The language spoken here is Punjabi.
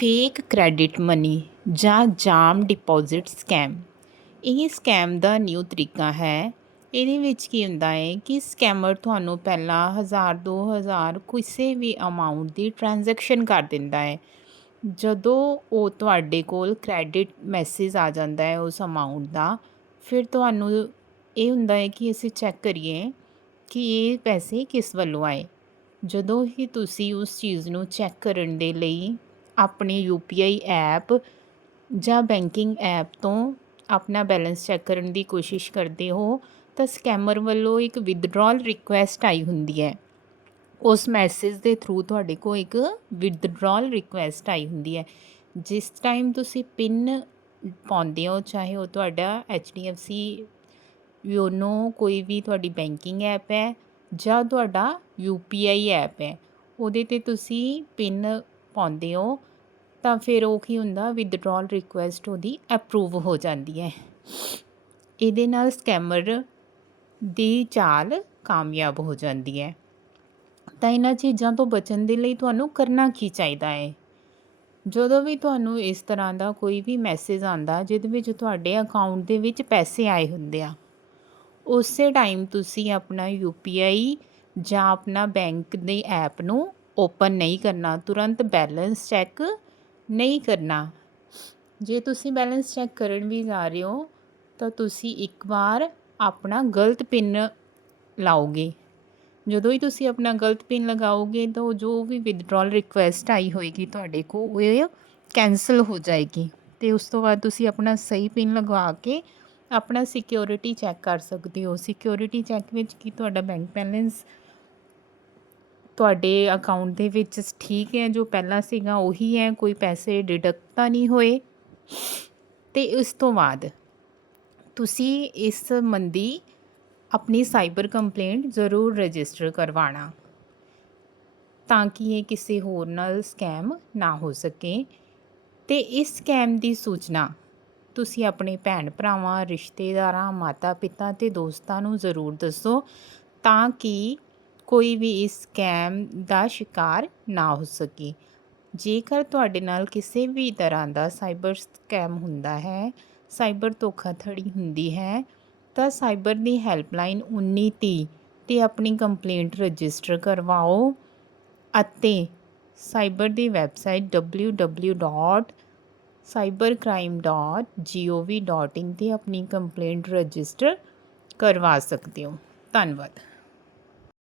ਫੇਕ ਕ੍ਰੈਡਿਟ ਮਨੀ ਜਾਂ ਜਾਮ ਡਿਪੋਜ਼ਿਟ ਸਕੈਮ ਇਹ ਸਕੈਮ ਦਾ ਨਿਊ ਤਰੀਕਾ ਹੈ। ਇਹਦੇ ਵਿੱਚ ਕੀ ਹੁੰਦਾ ਹੈ ਕਿ ਸਕੈਮਰ ਤੁਹਾਨੂੰ ਪਹਿਲਾਂ 1000 2000 ਕਿਸੇ ਵੀ ਅਮਾਉਂਟ ਦੀ ਟ੍ਰਾਂਜੈਕਸ਼ਨ ਕਰ ਦਿੰਦਾ ਹੈ। ਜਦੋਂ ਉਹ ਤੁਹਾਡੇ ਕੋਲ ਕ੍ਰੈਡਿਟ ਮੈਸੇਜ ਆ ਜਾਂਦਾ ਹੈ ਉਸ ਅਮਾਉਂਟ ਦਾ, ਫਿਰ ਤੁਹਾਨੂੰ ਇਹ ਹੁੰਦਾ ਹੈ ਕਿ ਅਸੀਂ ਚੈੱਕ ਕਰੀਏ ਕਿ ਇਹ ਪੈਸੇ ਕਿਸ ਵੱਲੋਂ ਆਏ। ਜਦੋਂ ਹੀ ਤੁਸੀਂ ਉਸ ਚੀਜ਼ ਨੂੰ ਚੈੱਕ ਕਰਨ ਦੇ ਲਈ ਆਪਣੀ ਯੂਪੀਆਈ ਐਪ ਜਾਂ ਬੈਂਕਿੰਗ ਐਪ ਤੋਂ ਆਪਣਾ ਬੈਲੈਂਸ ਚੈੱਕ ਕਰਨ ਦੀ ਕੋਸ਼ਿਸ਼ ਕਰਦੇ ਹੋ, ਤਾਂ ਸਕੈਮਰ ਵੱਲੋਂ ਇੱਕ ਵਿਦਡਰਾਅਲ ਰਿਕੁਐਸਟ ਆਈ ਹੁੰਦੀ ਹੈ। ਉਸ ਮੈਸੇਜ ਦੇ ਥਰੂ ਤੁਹਾਡੇ ਕੋਲ ਇੱਕ ਵਿਦਡਰਾਅਲ ਰਿਕੁਐਸਟ ਆਈ ਹੁੰਦੀ ਹੈ। ਜਿਸ ਟਾਈਮ ਤੁਸੀਂ ਪਿੰਨ ਪਾਉਂਦੇ ਹੋ, ਚਾਹੇ ਉਹ ਤੁਹਾਡਾ HDFC ਯੋਨੋ ਕੋਈ ਵੀ ਤੁਹਾਡੀ ਬੈਂਕਿੰਗ ਐਪ ਹੈ ਜਾਂ ਤੁਹਾਡਾ UPI ਐਪ ਹੈ, ਉਹਦੇ ਤੇ ਤੁਸੀਂ ਪਿੰਨ ਪਾਉਂਦੇ ਹੋ, ਤਾਂ ਫਿਰ ਉਹ ਕੀ ਹੁੰਦਾ ਵਿਦਡਰਾਅਲ ਰਿਕੁਐਸਟ ਉਹਦੀ ਅਪਰੂਵ ਹੋ ਜਾਂਦੀ ਹੈ। ਇਹਦੇ ਨਾਲ ਸਕੈਮਰ ਦੀ ਚਾਲ ਕਾਮਯਾਬ ਹੋ ਜਾਂਦੀ ਹੈ। ਤਾਂ ਇਹਨਾਂ ਚੀਜ਼ਾਂ ਤੋਂ ਬਚਣ ਦੇ ਲਈ ਤੁਹਾਨੂੰ ਕਰਨਾ ਕੀ ਚਾਹੀਦਾ ਹੈ? ਜਦੋਂ ਵੀ ਤੁਹਾਨੂੰ ਇਸ ਤਰ੍ਹਾਂ ਦਾ ਕੋਈ ਵੀ ਮੈਸੇਜ ਆਂਦਾ ਜਿਹਦੇ ਵਿੱਚ ਤੁਹਾਡੇ ਅਕਾਊਂਟ ਦੇ ਵਿੱਚ ਪੈਸੇ ਆਏ ਹੁੰਦੇ ਆ, ਉਸੇ ਟਾਈਮ ਤੁਸੀਂ ਆਪਣਾ UPI ਜਾਂ ਆਪਣਾ ਬੈਂਕ ਦੇ ਐਪ ਨੂੰ ਓਪਨ ਨਹੀਂ ਕਰਨਾ, ਤੁਰੰਤ ਬੈਲੈਂਸ ਚੈੱਕ ਨਹੀਂ ਕਰਨਾ। ਜੇ ਤੁਸੀਂ ਬੈਲੈਂਸ ਚੈੱਕ ਕਰਨ ਵੀ ਜਾ ਰਹੇ ਹੋ, ਤਾਂ ਤੁਸੀਂ ਇੱਕ ਵਾਰ ਆਪਣਾ ਗਲਤ ਪਿੰਨ ਲਾਓਗੇ। ਜਦੋਂ ਹੀ ਤੁਸੀਂ ਆਪਣਾ ਗਲਤ ਪਿੰਨ ਲਗਾਓਗੇ, ਤਾਂ ਉਹ ਜੋ ਵੀ ਵਿਦਡਰਾਅਲ ਰਿਕੁਐਸਟ ਆਈ ਹੋਏਗੀ ਤੁਹਾਡੇ ਕੋਲ ਇਹ ਕੈਨਸਲ ਹੋ ਜਾਏਗੀ। ਤੇ ਉਸ ਤੋਂ ਬਾਅਦ ਤੁਸੀਂ ਆਪਣਾ ਸਹੀ ਪਿੰਨ ਲਗਵਾ ਕੇ ਆਪਣਾ ਸਿਕਿਉਰਿਟੀ ਚੈੱਕ ਕਰ ਸਕਦੇ ਹੋ। ਸਿਕਿਉਰਿਟੀ ਚੈੱਕ ਵਿੱਚ ਕੀ ਤੁਹਾਡਾ ਬੈਂਕ ਬੈਲੈਂਸ ਤੁਹਾਡੇ ਅਕਾਊਂਟ ਦੇ ਵਿੱਚ ਠੀਕ ਹੈ, ਜੋ ਪਹਿਲਾਂ ਸੀਗਾ ਉਹੀ ਹੈ, ਕੋਈ ਪੈਸੇ ਡਿਡਕਟ ਤਾਂ ਨਹੀਂ ਹੋਏ। ਤੇ ਇਸ ਤੋਂ ਬਾਅਦ ਤੁਸੀਂ ਇਸ ਸੰਬੰਧੀ ਆਪਣੀ ਸਾਈਬਰ ਕੰਪਲੇਂਟ ਜ਼ਰੂਰ ਰਜਿਸਟਰ ਕਰਵਾਉਣਾ, ਤਾਂ ਕਿ ਇਹ ਕਿਸੇ ਹੋਰ ਨਾਲ ਸਕੈਮ ਨਾ ਹੋ ਸਕੇ। ਤੇ ਇਸ ਸਕੈਮ ਦੀ ਸੂਚਨਾ ਤੁਸੀਂ ਆਪਣੇ ਭੈਣ ਭਰਾਵਾਂ, ਰਿਸ਼ਤੇਦਾਰਾਂ ਮਾਤਾ ਪਿਤਾ ਤੇ ਦੋਸਤਾਂ ਨੂੰ ਜ਼ਰੂਰ ਦੱਸੋ, ਤਾਂ ਕਿ ਕੋਈ ਵੀ ਇਸ ਸਕੈਮ ਦਾ ਸ਼ਿਕਾਰ ਨਾ ਹੋ ਸਕੇ। ਜੇਕਰ ਤੁਹਾਡੇ ਨਾਲ ਕਿਸੇ ਵੀ ਤਰ੍ਹਾਂ ਦਾ ਸਾਈਬਰ ਸਕੈਮ ਹੁੰਦਾ ਹੈ ਸਾਈਬਰ ਧੋਖਾਧੜੀ ਹੁੰਦੀ ਹੈ, ਤਾਂ ਸਾਈਬਰ ਦੀ ਹੈਲਪਲਾਈਨ 1930 ਤੇ ਆਪਣੀ ਕੰਪਲੇਂਟ ਰਜਿਸਟਰ ਕਰਵਾਓ ਅਤੇ ਸਾਈਬਰ ਦੀ ਵੈਬਸਾਈਟ www.cybercrime.gov.in ਤੇ ਆਪਣੀ ਕੰਪਲੇਂਟ ਰਜਿਸਟਰ ਕਰਵਾ ਸਕਦੇ ਹੋ। ਧੰਨਵਾਦ।